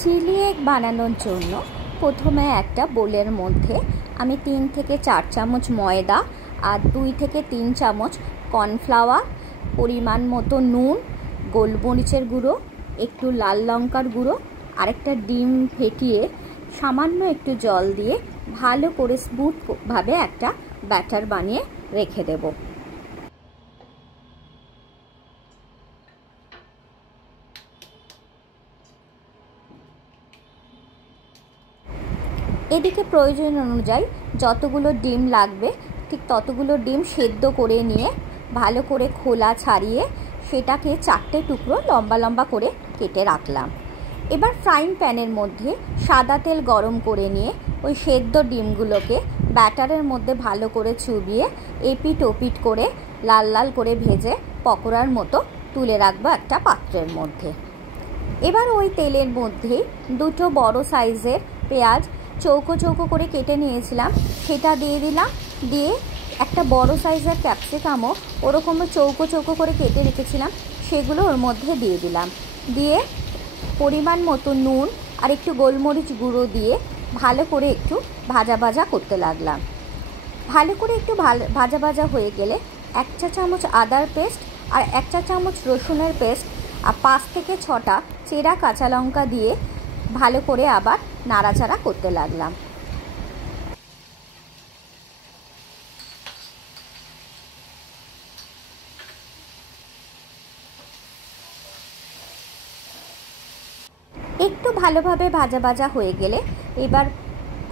Chilli egg বানানোর জন্য প্রথমে একটা বোলের মধ্যে আমি 3 থেকে 4 চামচ ময়দা আর 2 থেকে 3 চামচ কর্নফ্লাওয়ার, পরিমাণ মতো নুন, গোলমরিচের গুঁড়ো, একটু লাল লঙ্কার গুঁড়ো আর একটা ডিম ফেটিয়ে সামান্য একটু জল দিয়ে ভালো করে স্মুথভাবে একটা ব্যাটার বানিয়ে রেখে দেব। এদিকে প্রয়োজন অনুযায়ী যতগুলো ডিম লাগবে ঠিক ততগুলো ডিম সেদ্ধ করে নিয়ে ভালো করে খোলা ছাড়িয়ে সেটাকে 4টে টুকরো লম্বা লম্বা করে কেটে রাখলাম। এবার ফ্রাইং প্যানের মধ্যে সাদা তেল গরম করে নিয়ে ওই সেদ্ধ ডিমগুলোকে ব্যাটারের মধ্যে ভালো করে চুবিয়ে এপিট ওপিট করে লাল লাল করে ভেজে পকোড়ার মতো তুলে রাখবো একটা পাত্রের মধ্যে। এবার ওই তেলের মধ্যেই 2টো বড় সাইজের পেঁয়াজ চৌকো চৌকো করে কেটে নিয়েছিলাম সেটা দিয়ে দিলাম। দিয়ে একটা বড় সাইজের ক্যাপসিকামও ওরকম চৌকো চৌকো করে কেটে রেখেছিলাম সেগুলো ওর মধ্যে দিয়ে দিলাম। দিয়ে পরিমাণ মতো নুন আর একটু গোলমরিচ গুঁড়ো দিয়ে ভালো করে একটু ভাজা ভাজা করতে লাগলাম। ভালো করে একটু ভাজা ভাজা হয়ে গেলে 1 চা চামচ আদার পেস্ট আর 1 চা চামচ রসুনের পেস্ট আর 5 থেকে 6টা চেরা কাঁচা লঙ্কা দিয়ে ভালো করে আবার নাড়াচাড়া করতে লাগলাম। একটু ভালোভাবে ভাজা ভাজা হয়ে গেলে এবার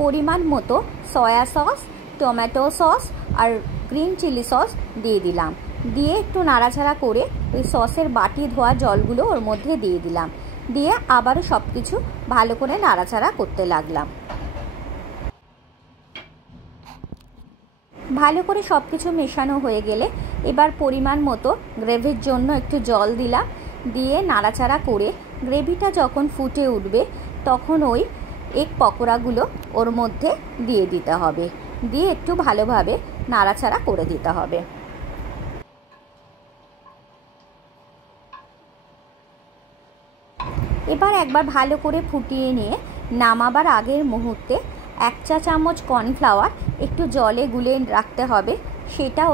পরিমাণ মতো সয়া সস, টমেটো সস আর গ্রিন চিলি সস দিয়ে দিলাম। দিয়ে একটু নাড়াচাড়া করে ওই সসের বাটি ধোয়া জলগুলো ওর মধ্যে দিয়ে দিলাম। দিয়ে আবারও সব কিছু ভালো করে নাড়াচাড়া করতে লাগলাম। ভালো করে সব কিছু মেশানো হয়ে গেলে এবার পরিমাণ মতো গ্রেভির জন্য একটু জল দিলাম। দিয়ে নাড়াচাড়া করে গ্রেভিটা যখন ফুটে উঠবে তখন ওই এগ পকোড়াগুলো ওর মধ্যে দিয়ে দিতে হবে। দিয়ে একটু ভালোভাবে নাড়াচাড়া করে দিতে হবে। এবার একবার ভালো করে ফুটিয়ে নিয়ে নামাবার আগের মুহূর্তে 1 চা চামচ কর্নফ্লাওয়ার একটু জলে গুলে রাখতে হবে, সেটা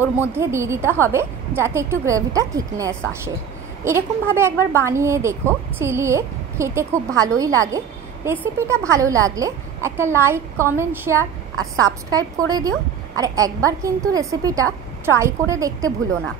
ওর মধ্যে দিয়ে দিতে হবে যাতে একটু গ্রেভিটা থিকনেস আসে। এরকমভাবে একবার বানিয়ে দেখো, চিলি এগ খেতে খুব ভালোই লাগে। রেসিপিটা ভালো লাগলে একটা লাইক, কমেন্ট, শেয়ার আর সাবস্ক্রাইব করে দিও। আর একবার কিন্তু রেসিপিটা ট্রাই করে দেখতে ভুলো না।